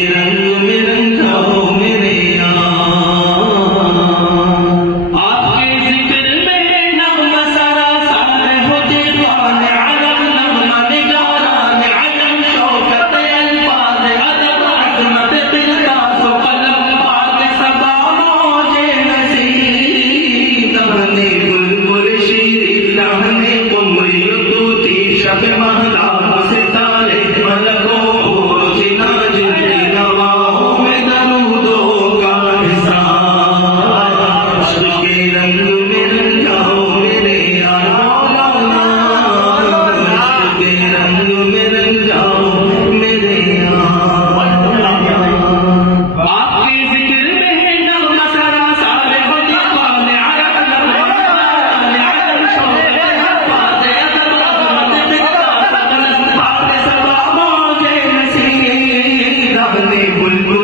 रंग में रंगाओ मेरे आपके जिक्र में नग़्म सरासर हो दीवान अलम नग़्मा निगारान अलम शौकत अल्फाज़ अदब अज़मत क़िरदास क़लम पाक सबा मौजे नसीब लहने बुलबुल शीरी लहने कुमरी तूती शब महला सितारे मलको बुलबुल